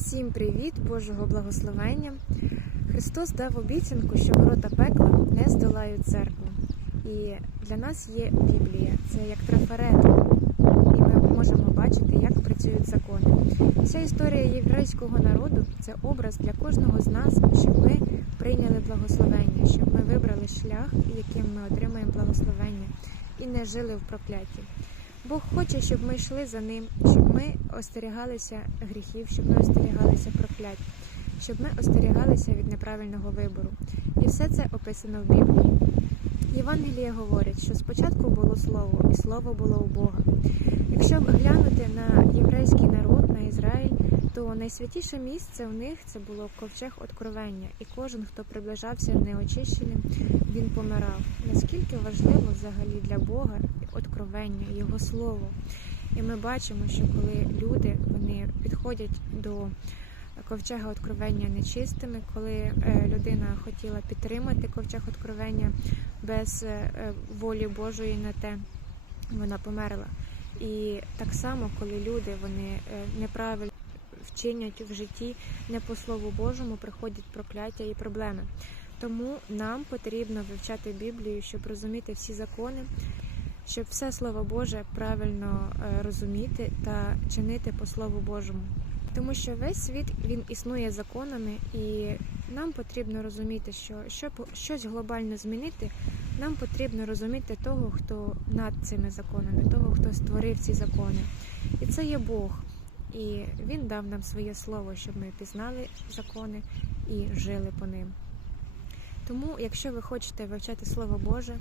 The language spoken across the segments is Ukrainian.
Всім привіт, Божого благословення. Христос дав обіцянку, що ворота пекла не здолають церкву. І для нас є Біблія, це як трафарет, і ми можемо бачити, як працюють закони. Вся історія єврейського народу це образ для кожного з нас, щоб ми прийняли благословення, щоб ми вибрали шлях, яким ми отримаємо благословення, і не жили в прокляті. Бог хоче, щоб ми йшли за ним, щоб ми остерігалися гріхів, щоб ми остерігалися проклять, щоб ми остерігалися від неправильного вибору. І все це описано в Біблії. Євангеліє говорить, що спочатку було слово, і слово було у Бога. Якщо глянути на єврейський народ, на Ізраїль, то найсвятіше місце у них це було ковчег откровення, і кожен, хто приближався неочищеним, він помирав. Наскільки важливо взагалі для Бога откровення, Його слово. І ми бачимо, що коли люди вони підходять до ковчега откровення нечистими, коли е, людина хотіла підтримати ковчег откровення без е, волі Божої на те, вона померла. І так само, коли люди вони е, неправильно вчинять в житті, не по слову Божому приходять прокляття і проблеми. Тому нам потрібно вивчати Біблію, щоб розуміти всі закони, щоб все Слово Боже правильно е, розуміти та чинити по Слову Божому. Тому що весь світ він існує законами, і нам потрібно розуміти, що щоб щось глобально змінити, нам потрібно розуміти того, хто над цими законами, того, хто створив ці закони. І це є Бог. І Він дав нам своє слово, щоб ми пізнали закони і жили по ним. Тому, якщо ви хочете вивчати Слово Боже,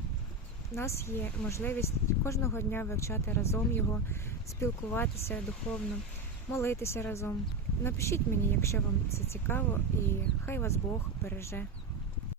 у нас є можливість кожного дня вивчати разом його, спілкуватися духовно, молитися разом. Напишіть мені, якщо вам це цікаво, і хай вас Бог береже.